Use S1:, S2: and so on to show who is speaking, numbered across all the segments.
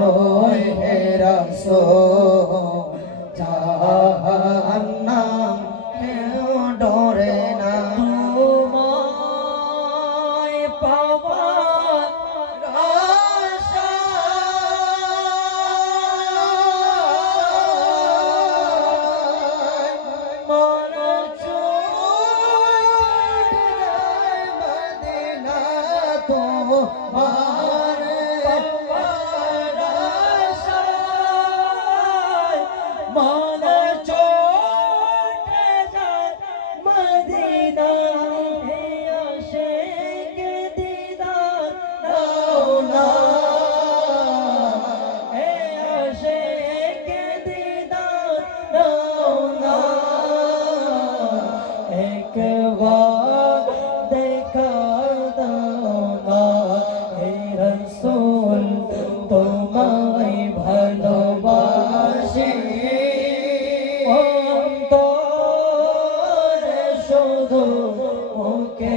S1: রয় হে রসুল।
S2: ভালোবাসি অন্তরে শুধু ওকে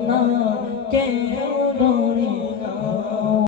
S2: জন্নাতে